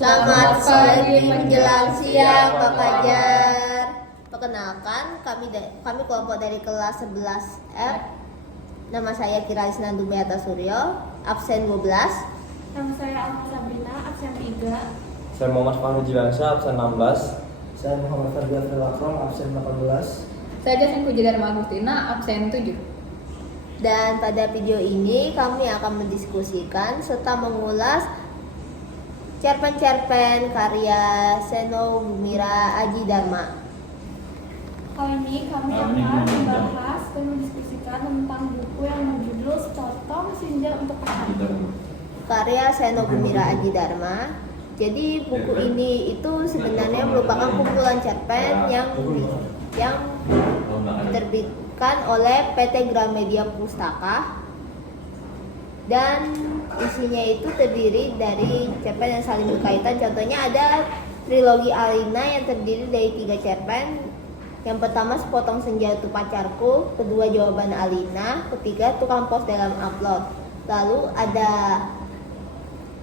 Selamat pagi menjelang siang Pak Fajar. Perkenalkan, kami kelompok dari kelas 11F. Nama saya Kiralis Nandumiata Suryo, absen 12. Nama saya Alma Sabrina, absen 3. Saya Muhammad Fahri Jilansyah, absen 16. Saya Muhammad Fadil Lakrom, absen 18. Saya Jasin Pujidarma Agustina, absen 7. Dan pada video ini kami akan mendiskusikan serta mengulas cerpen-cerpen karya Seno Bumira Aji Dharma. Kali ini kami akan membahas dan mendiskusikan tentang buku yang berjudul Setotong Senja untuk Anak. Karya Seno Bumira Aji Dharma. Jadi buku ini itu sebenarnya merupakan kumpulan cerpen yang diterbitkan oleh PT Gramedia Pustaka. Dan isinya itu terdiri dari cerpen yang saling berkaitan. Contohnya ada trilogi Alina yang terdiri dari 3 cerpen. Yang pertama Sepotong Senja Untuk Pacarku, kedua Jawaban Alina, ketiga Tukang Pos Dalam Upload. Lalu ada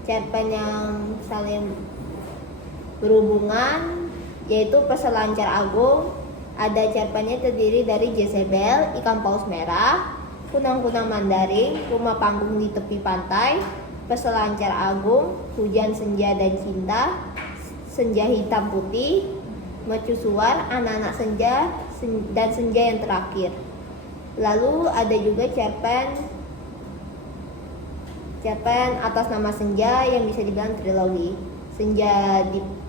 cerpen yang saling berhubungan yaitu Peselancar Agung. Ada cerpennya terdiri dari Jezebel, Ikan Paus Merah, Kunang-kunang Mandarin, Rumah Panggung di Tepi Pantai, Peselancar Agung, Hujan Senja dan Cinta, Senja Hitam Putih, Mercusuar, Anak-anak Senja, dan Senja yang Terakhir. Lalu ada juga cerpen Atas Nama Senja yang bisa dibilang trilogi.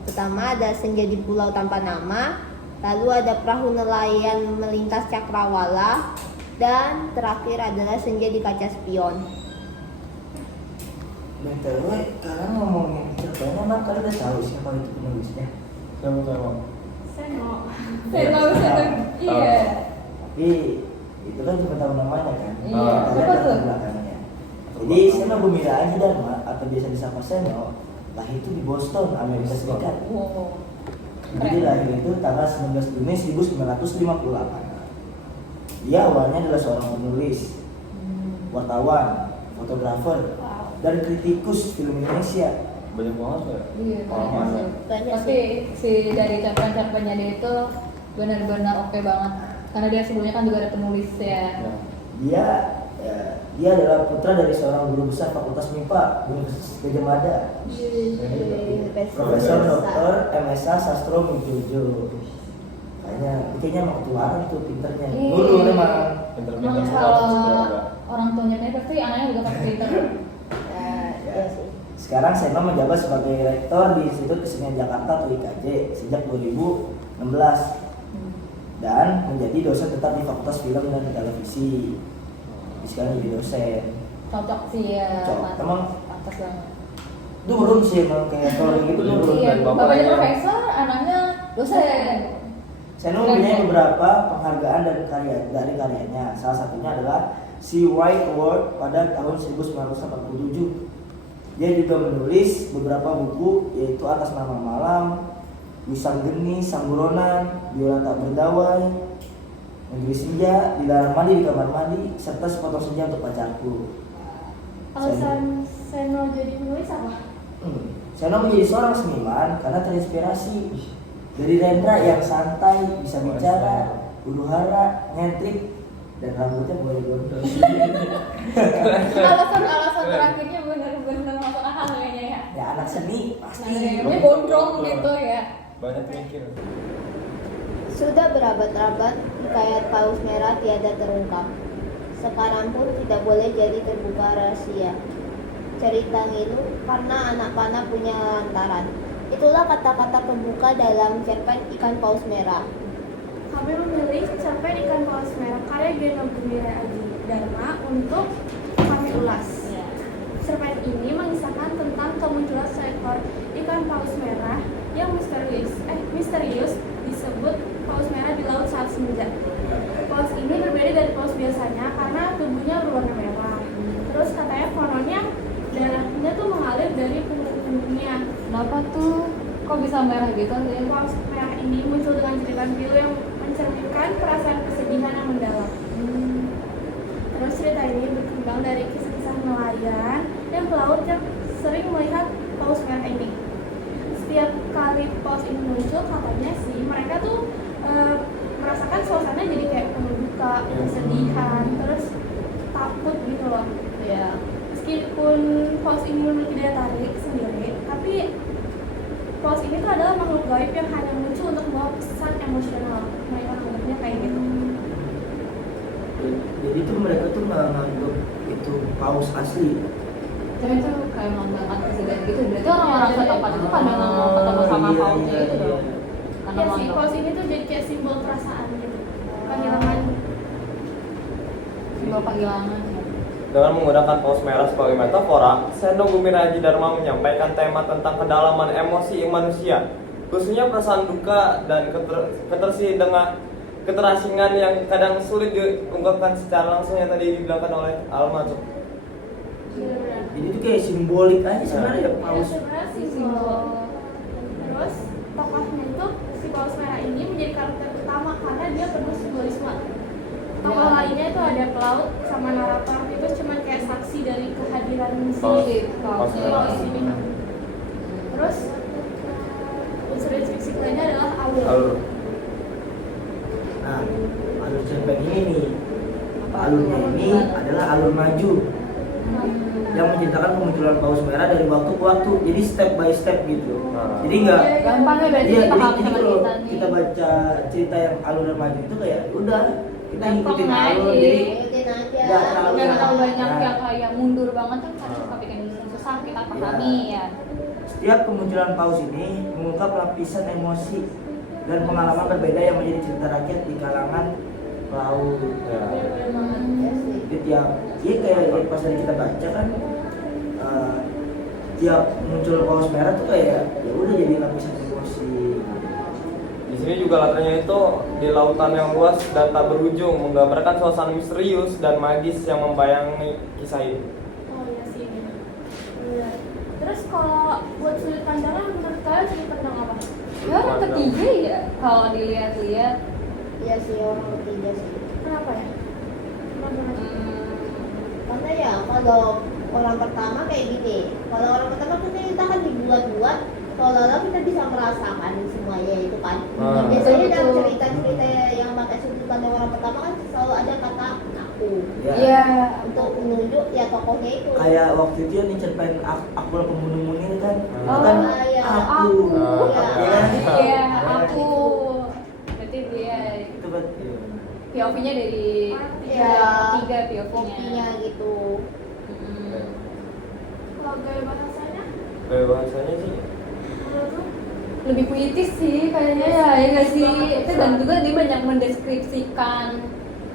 Pertama ada Senja di Pulau Tanpa Nama, lalu ada Perahu Nelayan Melintas Cakrawala, dan terakhir adalah Senja di Kaca Spion. BTW, kalian ngomongin cerpennya, mak kalian udah tahu siapa itu penulisnya? Sama-sama. Seno. Iya. Tapi itu kan cuma tahu namanya kan? Iya. Kalian Siapa tahu tuh? belakangnya. Jadi Seno Bumira Aji Dharma atau biasa disapa Seno, lahir itu di Boston, Amerika Serikat. Wow. Jadi lahir itu tanggal 19 Juni 1958. Dia awalnya adalah seorang penulis, wartawan, fotografer, Wow. dan kritikus film Indonesia. Banyak banget ya? Iya. Pengalamannya. Banyak Tapi dari cerpen-cerpennya dia itu benar-benar oke banget. Karena dia sebelumnya kan juga ada penulis ya. Dia adalah putra dari seorang guru besar Fakultas MIPA Universitas Gadjah Mada, Profesor Dr. MSA Sastro Mijojo. Kayaknya emang ketuaan tuh pinternya. Iya. Dulu memang. Pinter-pinter Emang semua kalau sekolah. orang tuanya pasti anaknya juga pasti pinter. Iya sih. Sekarang Seno menjabat sebagai rektor di Institut Kesenian Jakarta atau IKJ sejak 2016 dan menjadi dosen tetap di Fakultas Film dan Televisi. Sekarang jadi dosen. Cocok sih ya. Cocok. Emang Pantas banget. turun sih emang kayak kalau gitu turun. Iya, Dan bapaknya- bapaknya profesor, anaknya dosen. Seno mempunyai beberapa penghargaan dari karyanya. Salah satunya adalah Sea White Award pada tahun 1987. Dia juga menulis beberapa buku yaitu Atas Nama Malam, Wisang Geni, Samburonan, Biola Tak Berdawai, Negeri Senja, Dilarang Mandi di Kamar Mandi, serta Sepotong Senja Untuk Pacarku. Alasan Seno jadi penulis apa? Seno menjadi seorang seniman karena terinspirasi dari Rendra yang santai, bisa bicara, huru hara, nyentrik, dan rambutnya boleh gondrong. Alasan terakhirnya benar-benar masuk akal kayaknya ya. Ya anak seni pasti. Ini gondrong gitu ya. Banyak mikir. Sudah berabad-abad hikayat Paus Merah tiada terungkap. Sekarang pun tidak boleh jadi terbuka rahasia. Cerita ngilu karena anak panah punya lantaran. Itulah kata-kata pembuka dalam cerpen Ikan Paus Merah. Kami memilih cerpen Ikan Paus Merah karya Seno Bumira Aji Dharma untuk kami ulas. Cerpen ini mengisahkan tentang kemunculan seekor ikan paus merah yang misterius disebut paus merah di laut saat senja. Paus ini berbeda dari paus biasanya karena tubuhnya berwarna merah. Terus katanya kononnya darahnya tuh mengalir dari punggung-punggungnya. Kenapa tuh? Kok bisa merah gitu? Paus merah ini muncul dengan jeritan pilu yang mencerminkan perasaan kesedihan yang mendalam. Terus cerita ini berkembang dari kisah-kisah nelayan dan pelaut yang sering melihat paus merah ini. paus ini muncul, katanya sih mereka tuh merasakan suasana jadi kayak penuh duka, kesedihan, terus takut gitu loh. Iya. Meskipun paus ini memiliki daya tarik sendiri, tapi paus ini tuh adalah makhluk gaib yang hanya muncul untuk membawa pesan emosional. Mereka anggapnya kayak gitu. Jadi tuh mereka tuh nggak nganggep itu paus asli. Tapi itu kayak mengangkat presiden gitu. Berarti orang-orang setempat itu pada nggak mau ketemu sama Iya, pausnya iya, itu iya. dong. Karena Iya sih, menganggap paus ini tuh jadi kayak simbol perasaan gitu. Penghilangan. simbol kehilangan. Dengan menggunakan paus merah sebagai metafora, Sendok Gumiraji Dharma menyampaikan tema tentang kedalaman emosi manusia, khususnya perasaan duka dan keterasingan yang kadang sulit diungkapkan secara langsung yang tadi dibilangkan oleh Alma tuh. Jadi itu kayak simbolik aja sebenarnya ya Ya paus. sebenarnya simbol. Terus tokohnya itu si paus merah ini menjadi karakter utama karena dia penuh simbolisme. Tokoh Ya. lainnya itu ada pelaut sama narator, itu cuma kayak saksi dari kehadiran si Paus merah. paus ini. Terus unsur fisik lainnya adalah alur. Alur. Nah, alur cerpen ini nih, alurnya ini adalah alur maju yang menceritakan kemunculan paus merah dari waktu ke waktu. Jadi step by step gitu. Nah. Jadi enggak Gampang ya berarti iya, kita paham jadi sama kalau kita nih. kita baca cerita yang alur dan maju itu kayak udah kita Gampang ngikutin aja. alur jadi Ikutin aja. nggak terlalu Nggak terlalu banyak Nah, yang kayak mundur banget kan kadang suka bikin susah kita pahami ya. setiap kemunculan paus ini mengungkap lapisan emosi dan pengalaman berbeda yang menjadi cerita rakyat di kalangan pelaut. Ya. Ya sih. Jadi tiap iya kayak pas tadi kita baca kan tiap muncul paus merah tuh kayak ya udah jadi lapisan emosi. Di sini juga latarnya itu di lautan yang luas dan tak berujung, menggambarkan suasana misterius dan magis yang membayangi kisah ini. Oh iya sih. Bener. Terus kalau buat sudut pandangnya menurut kalian sudut pandang apa? Ya orang ketiga ya kalau dilihat-lihat. Iya sih, orang ketiga sih. Kenapa ya? Kenapa? Karena ya kalau orang pertama kayak gini, kalau orang pertama kita kan dibuat-buat, seolah-olah kita bisa merasakan semuanya itu kan. Ah. Biasanya dalam Betul. cerita-cerita yang pakai sudut pandang orang pertama kan selalu ada kata aku Ya. Iya. untuk menunjuk ya tokohnya itu. Kayak waktu itu yang cerpen aku pembunuh Munir kan, itu Oh, kan iya. aku. Iya. Ya. Iya, aku. Berarti dia Itu berarti. POV-nya dari Iya. tiga POV-nya. Kopinya gitu. Kalau gaya bahasanya, Kayak bahasanya sih menurut lu? Lebih puitis sih kayaknya ya nggak sih. Itu dan juga dia banyak mendeskripsikan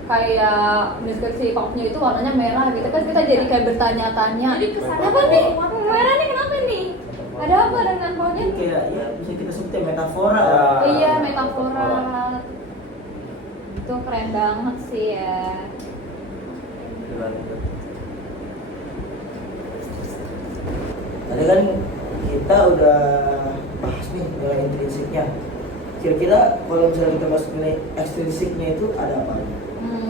kayak deskripsi popnya itu warnanya merah gitu kan kita jadi kayak bertanya-tanya. Jadi kesannya Apa nih? Merah nih kenapa nih? Ada apa dengan pohonnya? Jadi kayak ya bisa kita sebutnya metafora. Ya. Iya, metafora. Itu keren banget sih ya. dilanjut. Tadi kan kita udah bahas nih nilai intrinsiknya. Kira-kira kalau misalnya kita bahas nilai ekstrinsiknya itu ada apa?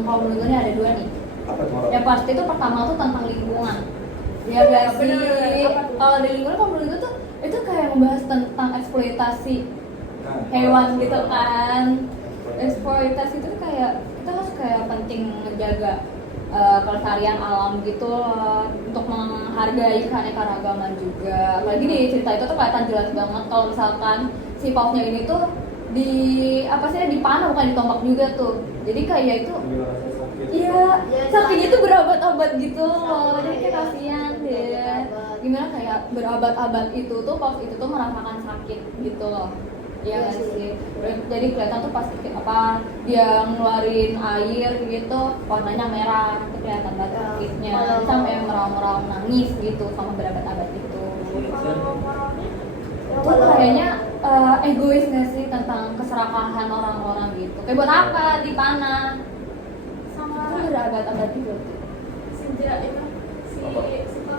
Kalau menurut gue ini ada dua nih. Apa tuh? Yang pasti itu pertama tuh tentang lingkungan. Ya gak sih? Bener. Apa tuh? Kalau dari lingkungan kalau menurut gue tuh itu kayak membahas tentang eksploitasi Nah, hewan gitu kan. Eksploitasi itu kayak kita harus kayak penting menjaga kelestarian alam gitu loh, untuk menghargai keanekaragaman juga. Apalagi di cerita itu tuh kelihatan jelas banget kalau misalkan si pausnya ini tuh di apa sih dipanah bukan ditombak juga tuh. Jadi kayak itu Gimana sih sakit? iya, Iya, sakitnya tuh berabad-abad gitu loh. Sakitnya Jadi kayak ya, kasihan deh. berabad-abad. Gimana kayak berabad-abad itu tuh paus itu tuh merasakan sakit gitu loh. Iya Iya nggak sih. sih. Jadi kelihatan tuh pas apa dia ngeluarin air gitu warnanya merah, itu kelihatan banget Ya, sakitnya. kalau- Sampai meraung-raung nangis gitu sama berabad-abad itu. Kalau moralnya, Itu kayaknya egois nggak sih tentang keserakahan orang-orang gitu. Kayak buat apa dipanah? sama Itu berabad-abad gitu. senja itu si Apa? suka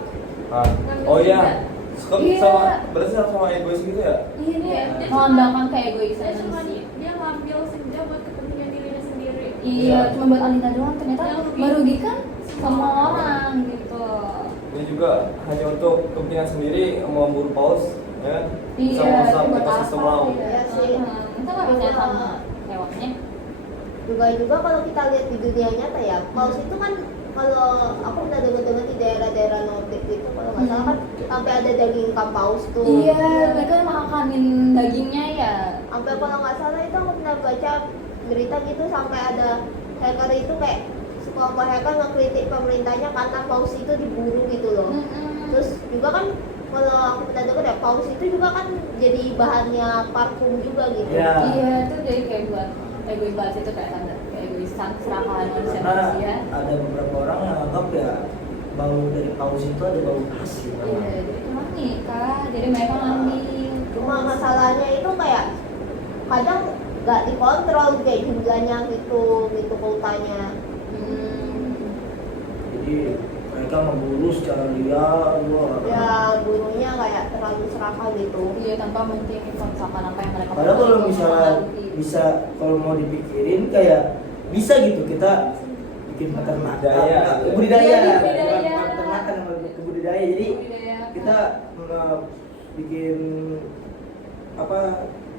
Ah. Oh iya. Suka Iya. sama berarti sama egois gitu ya? Iya nih, Dia melambangkan keegoisan dia cuma manusia. dia ngambil senja buat kepentingan dirinya sendiri. Iya, cuma buat Alina doang ternyata Yang rugi. merugikan semua orang gitu. Ini juga hanya untuk kepentingan sendiri memburu paus ya kan? Iya, Sama-sama buat kita apa sistem laut. ya? Iya sih. Kita nggak percaya sama hewannya. Juga kalau kita lihat di dunia nyata ya, paus itu kan kalau aku pernah dengar di daerah-daerah Nordik gitu kalau nggak salah kan sampai ada daging ikan paus tuh. Iya, mereka makanin dagingnya ya. Sampai kalau nggak salah itu aku pernah baca berita gitu sampai ada hacker itu kayak sekelompok hacker ngekritik pemerintahnya karena paus itu diburu gitu loh. Terus juga kan kalau aku pernah dengar ya paus itu juga kan jadi bahannya parfum juga gitu. Iya. Iya, itu jadi kayak buat egois banget itu kayak tanda keegoisan serakahan manusia. Karena ada beberapa orang yang anggap ya bau dari paus itu ada bau khas gitu. Iya, jadi cuma nikah, jadi mereka ngambil. Cuma masalahnya itu kayak kadang nggak dikontrol kayak jumlahnya gitu kuotanya. Jadi mereka memburu secara liar, wah. Ya burunya kayak terlalu serakah gitu. Iya, tanpa mungkin misalkan apa yang mereka Padahal kalau itu misalnya mengganti. bisa kalau mau dipikirin kayak bisa gitu kita bikin peternakan, Budidaya. budidaya, Iya, bukan budidaya. peternakan, kebudidaya. Jadi Budidaya. kita bikin apa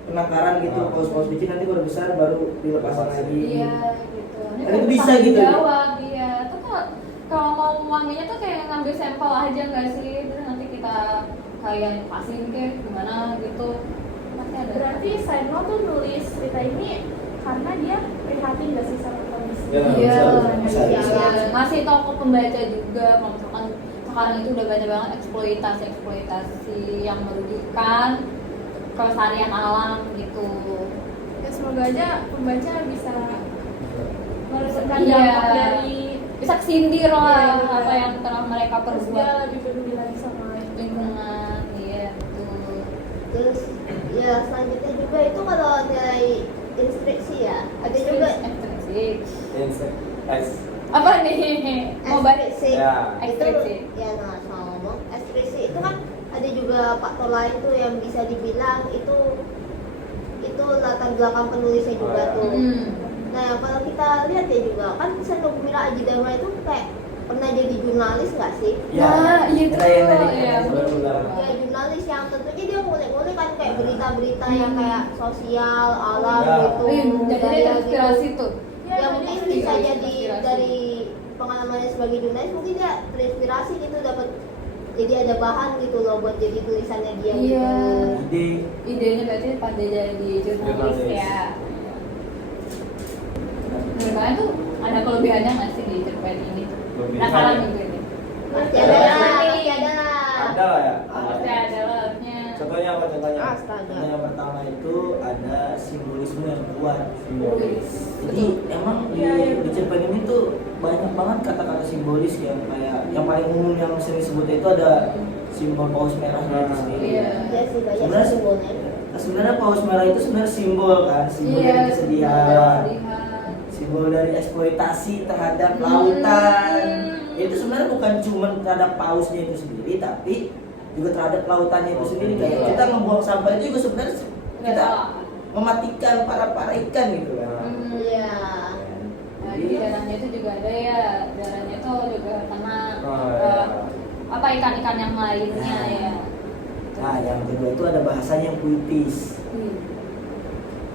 penangkaran gitu, paus-paus bikin nanti baru besar baru dilepaskan lagi. Iya, gitu. Ini Kan itu bisa tanggung gitu. jawab, iya. Tuh kalau mau wanginya tuh kayak ngambil sampel aja nggak sih? Terus nanti kita kayak pasin kayak gimana gitu. Pasti ada. Berarti Saino tuh nulis cerita ini karena dia prihatin gak sih sama kondisi? Ya, Iya, bisa, iya. bisa. Masih tahu ke pembaca juga kalau misalkan sekarang itu udah banyak banget eksploitasi yang merugikan kelestarian alam gitu. Ya semoga aja pembaca bisa merasakan Iya. dampak dari Bisa kesindir lah Iya, apa yang telah mereka terus perbuat. dia lebih peduli lagi sama Lingkungan, iya betul. Terus ya selanjutnya juga itu kalau nilai instruksi ya ada juga Ekstrinsi. Apa? Apa nih? Mau baca? instruksi. Ya. Itu Ekstriksi. ya nah sama ngomong instruksi itu kan ada juga faktor lain tuh yang bisa dibilang itu latar belakang penulisnya juga Oh, ya. tuh. Hmm. Nah kalau kita lihat ya juga kan Seno Gumira Aji Dharma itu kayak pernah jadi jurnalis nggak sih? Nah, iya kita yang tadi iya, kan, benar-benar. Ya jurnalis yang tentunya dia ngulik-ngulik kan kayak berita-berita yang kayak sosial, alam Ya. gitu. Jadi dia budaya terinspirasi tuh. Ya mungkin tadi bisa juga jadi inspirasi. dari pengalamannya sebagai jurnalis mungkin dia terinspirasi gitu dapat jadi ada bahan gitu loh buat jadi tulisannya dia Iya. gitu. ide Idenya berarti pandai jadi jurnalis Jurnalis. ya. Sebenarnya tuh ada kelebihannya nggak sih di cerpen ini? Kelebihan. Penasaran juga ini. Pasti ada lah, pasti ada lah. Ada lah ya. Pasti ada love-nya. Contohnya apa contohnya? Astaga. Nah, yang pertama itu ada simbolisme yang kuat. Simbolis. Jadi emang di cerpen ini tuh banyak banget kata-kata simbolis yang kayak yang paling umum yang sering disebut itu ada simbol paus merahnya itu sendiri. Iya. Iya sih banyak Sebenarnya- simbolnya. Nah, sebenarnya paus merah itu sebenarnya simbol kan, simbol Iya, dari kesedihan, kesedihan. simbol dari eksploitasi terhadap lautan. Hmm. Itu sebenarnya bukan cuma terhadap pausnya itu sendiri, tapi juga terhadap lautannya itu sendiri. Kayak Iya. kita membuang sampah itu juga sebenarnya Nggak kita salah. mematikan para ikan gitu kan. Hmm. Iya. Nah, di dalamnya itu juga ada ya, dalamnya itu juga kena Oh, iya. apa ikan-ikan yang lainnya ya. Nah, yang kedua itu ada bahasanya yang puitis. Hmm.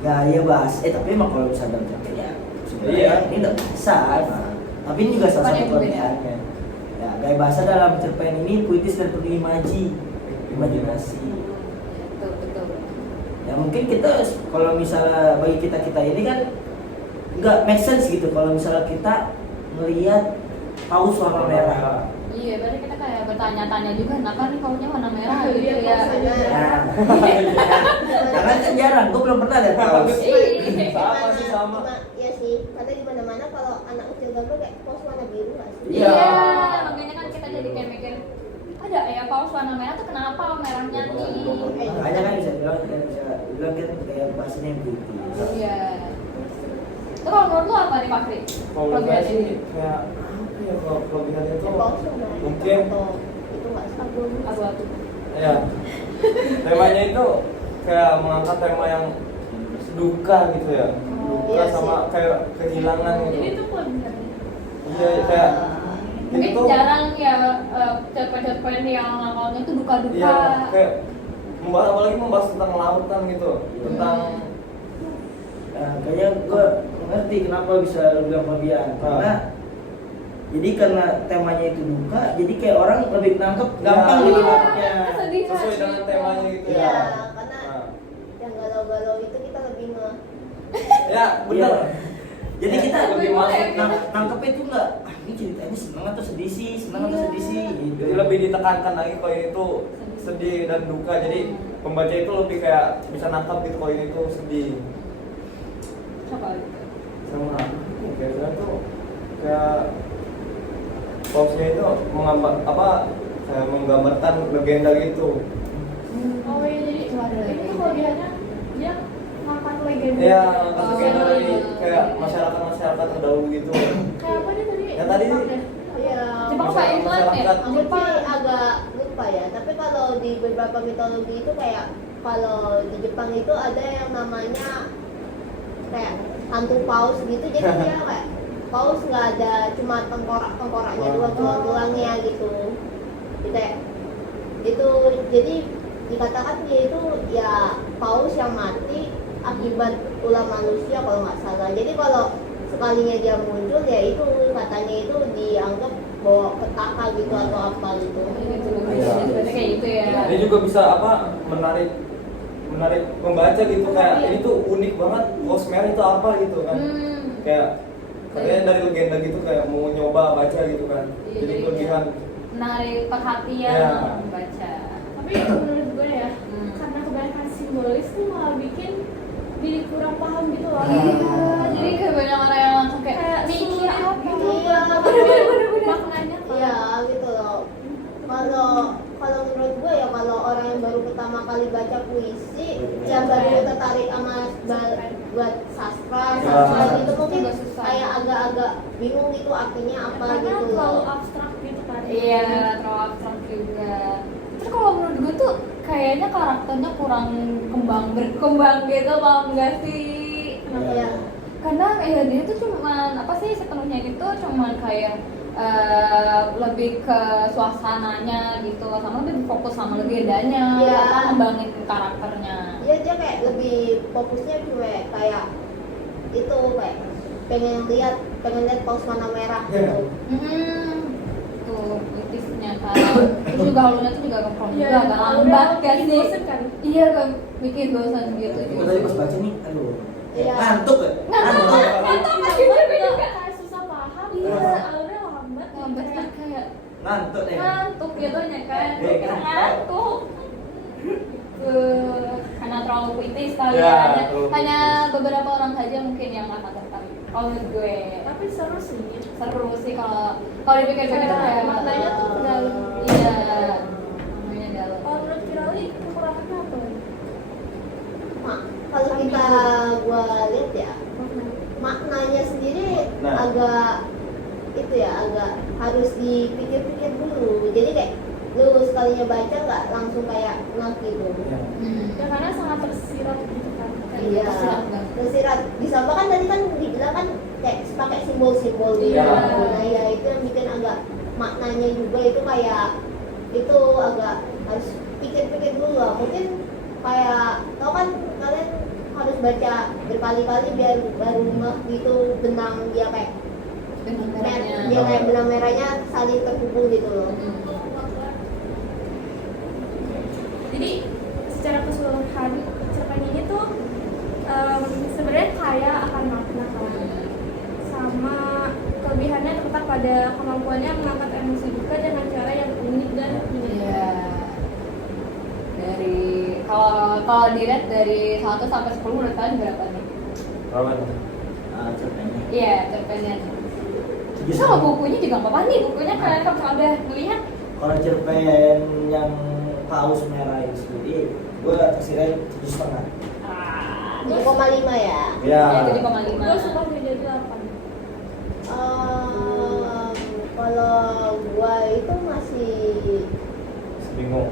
Gaya bahasa, tapi emang kalau misalnya dalam cerpen ya sebenarnya Iya. ini udah bisa. Nah, tapi ini juga salah Apa satu yang berbeda? kelebihannya. Ya, gaya bahasa dalam cerpen ini puitis dan penuh imajinasi. Betul, betul. Ya mungkin kita kalau misalnya bagi kita ini kan nggak make sense gitu kalau misalnya kita melihat paus warna merah. Iya, berarti kita kayak bertanya-tanya juga, kenapa nih kaunya warna merah gitu Iya, ya. pausnya. Nah, kan jarang, gue belum pernah lihat paus. Sama sih, sama. Iya sih, karena di mana-mana kalau anak kecil gambar kayak paus warna biru nggak sih? Iya, Iya. makanya kan kita jadi kayak mikir, ada ya paus warna merah tuh kenapa merahnya nih? Makanya kan bisa bilang kan kayak bahasanya yang puitis. Iya. Terus kalau menurut lu apa nih Pak Fri? Kalau menurut saya Kelebihan sih ini? kayak apa ya kalau kelebihannya itu Ya, paus warna mungkin atau itu nggak sih? Abu-abu. ya temanya itu kayak mengangkat tema yang duka gitu ya, duka Iya sama sih. kayak kehilangan Jadi gitu. itu kelebihannya. Iya kayak Mungkin itu jarang ya cerpen-cerpen yang awalnya tuh duka-duka. iya kayak apalagi membahas tentang lautan gitu, tentang Nah, kayaknya gue ngerti kenapa bisa lu bilang kelebihan. Karena jadi karena temanya itu duka, jadi kayak orang lebih nangkep gampang Ya. gitu Iya, nangkepnya. kesedihan. sesuai dengan temanya gitu Iya, ya. karena Nah, yang galau-galau itu kita lebih ya benar. Iya. Jadi kita lebih masuk nangkepnya itu enggak, ini ceritanya seneng atau sedih sih, seneng atau sedih sih gitu. Jadi lebih ditekankan lagi kalau ini tuh sedih dan duka. Jadi pembaca itu lebih kayak bisa nangkap gitu kalau ini tuh sedih. Coba. Sama kayak tuh kayak popsnya itu kayak menggambarkan legenda gitu. Oh iya, jadi Cuma ada lagi. itu kelebihannya dia ngangkat legenda. Iya, legenda dari iya. kayak masyarakat terdahulu gitu. Kayak apa nih tadi? Yang tadi Jepang ya? Iya. Jepang apa Island ya? Masyarakat. Aku sih agak lupa ya, tapi kalau di beberapa mitologi itu kayak kalau di Jepang itu ada yang namanya kayak hantu paus gitu, jadi dia kayak paus nggak ada, cuma tengkoraknya tulangnya gitu. Jadi kayak itu, jadi dikatakan dia itu ya paus yang mati akibat ulah manusia kalau nggak salah. Jadi kalau sekalinya dia muncul ya itu katanya itu dianggap bawa petaka gitu atau apa gitu. Gitu, Iya. sebenarnya kayak gitu ya. Ini juga bisa menarik pembaca gitu, kayak ini tuh unik banget, paus merah itu apa gitu kan. Kayak katanya dari legenda gitu, kayak mau nyoba baca gitu kan. Iya, Jadi jadi kelebihan. menarik perhatian Iya. membaca. Tapi menurut gue ya, Hmm. karena kebanyakan simbolis tuh malah bikin jadi kurang paham gitu loh. Iya, jadi kayak banyak orang yang langsung kayak Kayak mikir sulit apa gitu. Iya, Maknanya kan. iya gitu loh. Kalau menurut gue ya, kalau orang yang baru pertama kali baca puisi, yang baru tertarik sama buat sastra gitu mungkin Agak susah. kayak agak-agak bingung gitu artinya apa Karena gitu terlalu loh. abstrak gitu kan. Iya, terlalu abstrak juga. Terus kalau menurut gue tuh kayaknya karakternya kurang berkembang gitu, paham gak sih? Kenapa ya? Karena ya dia tuh cuman apa sih, sepenuhnya itu cuman kayak lebih ke suasananya gitu, sama lebih fokus sama legendanya, Iya. apa ngembangin karakternya. Iya, dia kayak lebih fokusnya cuma kayak itu, kayak pengen lihat paus mana merah gitu. Tuh kritisnya kan. Terus juga alurnya tuh juga keprom Iya, juga agak lambat alurnya gak bikin sih? bosen kan? Iya, kan bikin bosan gitu Gue juga. tadi pas baca nih, aduh, Iya. ngantuk ya? Ngantuk Gue juga. kayak susah paham, Iya. terus alurnya lambat. Lambat kayak kan kayak Ngantuk deh. ngantuk jatuhnya kan. Iya, kan? Ngantuk. Karena terlalu puitis kali Ya, ya. terlalu Hanya puitis. beberapa orang saja mungkin yang akan tertarik. Kalau menurut gue tapi seru sih. seru sih kalau dipikir-pikir kayak Maknanya tuh ke dalam. Iya. Maknanya dalam. Kalau menurut Kirali kekurangannya apa? Kalau gua lihat ya, maknanya sendiri Nah. agak itu ya, agak harus dipikir-pikir dulu. Jadi kayak lu sekalinya baca nggak langsung kayak ngeh gitu. Ya karena sangat tersirat gitu kan. Iya, Tersirat banget. tersirat. Ditambah kan tadi kan dibilang kan kayak pakai simbol-simbol gitu. Iya. Nah ya itu yang bikin agak maknanya juga itu kayak itu agak harus pikir-pikir dulu lah. Mungkin kayak tau kan kalian harus baca berkali-kali biar baru ngeh gitu benang dia kayak Benang merahnya. dia kayak benang merahnya saling terhubung gitu loh. Jadi secara keseluruhan cerpen ini tuh sebenarnya kaya akan makna kan. Sama kelebihannya terletak pada kemampuannya mengangkat emosi duka dengan cara yang unik dan Iya. Dari kalau dilihat dari 1 sampai 10 menurut kalian berapa nih? Kawan. Cerpennya. Iya, cerpennya. Tujuh Sama setengah. bukunya juga nggak apa-apa nih, bukunya kalian kan udah melihat. Kalau cerpen yang paus merah itu sendiri, gue kasih 7,5. 7,5 ya. Ya. Ya, 7,5. gue suka menjadi 8. Kalau gua itu masih Bingung.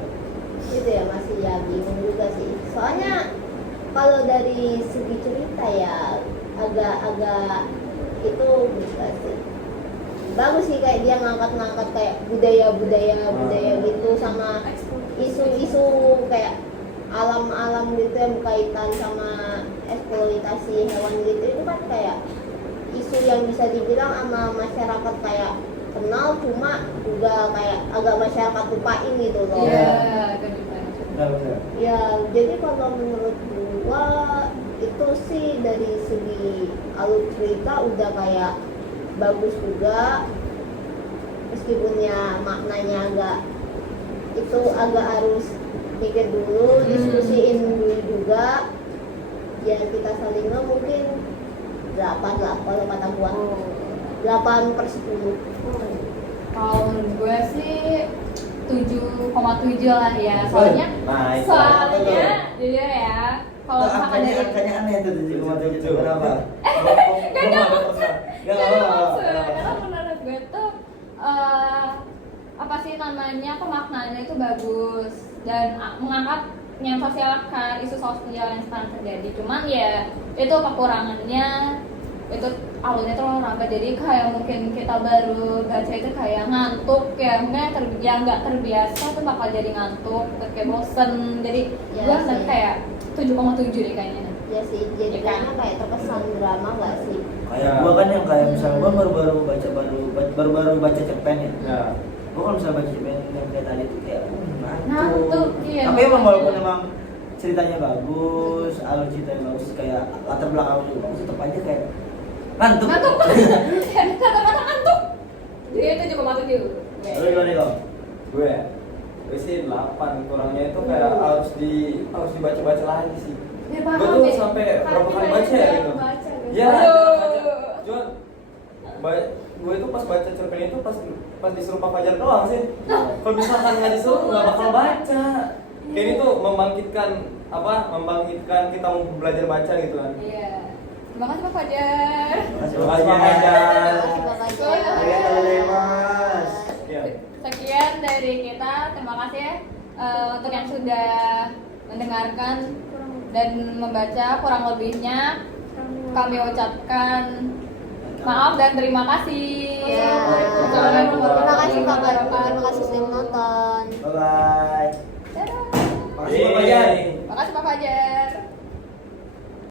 itu ya, masih ya bingung juga sih. Soalnya kalau dari segi cerita ya agak-agak itu enggak sih. Bagus sih kayak dia ngangkat-ngangkat kayak budaya gitu sama isu-isu kayak alam-alam gitu yang berkaitan sama eksploitasi hewan gitu itu kan kayak isu yang bisa dibilang sama masyarakat kayak kenal cuma juga kayak agak masyarakat lupain gitu loh. Iya, kan juga. Benar-benar. Ya, jadi kalau menurut gua itu sih dari segi alur cerita udah kayak bagus juga, meskipun ya maknanya agak itu agak harus mikir dulu, diskusiin dulu juga. Ya kita saling mungkin 8 lah kalau kata gua. 8/10. Kalau menurut gue sih 7,7 lah ya. Soalnya Nice. jujur ya. Kalau Nah, misalkan dari angkanya aneh tuh 7,7. Kenapa? Gak ada. Gak Gak apa-apa. maksud, karena menurut gue tuh apa sih namanya, maknanya itu bagus dan mengangkat yang sosial kan, isu sosial yang sekarang terjadi. Cuman ya itu kekurangannya, itu alurnya terlalu lambat, jadi kayak mungkin kita baru baca itu kayak ngantuk ya, mungkin yang nggak terbiasa tuh bakal jadi ngantuk, terus kayak bosen. Jadi Ya, gue sih. kayak 7,7 deh kayaknya. Ya sih, jadi kayaknya kayak terkesan drama nggak sih? Kayak gua kan yang kayak misalnya gua baru-baru baca cerpen ya. Ya. Gua kalau misalnya baca cerpen yang kayak tadi tuh kayak Ngantuk, ngantuk. iya, Tapi emang makanya. walaupun emang ceritanya bagus, alur ceritanya bagus, kayak latar belakang juga bagus, tetap aja kayak ngantuk. Ngantuk. Kata-kata ngantuk. Jadi itu 7,7. Lu gimana kok? Gue sih 8, kurangnya itu kayak harus dibaca-baca lagi sih. Ya, Gue paham tuh deh. sampai Karena berapa kali kita baca ya jarang gitu. baca, guys. Iya, Aduh. jarang baca. Cuman gue itu pas baca cerpen itu pas disuruh Pak Fajar doang sih. Kalau misalkan nggak disuruh nggak bakal baca. Kayak ini tuh membangkitkan kita mau belajar baca gitu kan. Iya. Terima kasih Pak Fajar. Terima Terima kasih Pak Fajar. Mas. Iya. Sekian dari kita. Terima kasih ya untuk yang sudah mendengarkan dan membaca. Kurang lebihnya kami ucapkan maaf dan terima kasih. Ya. Assalamualaikum warahmatullahi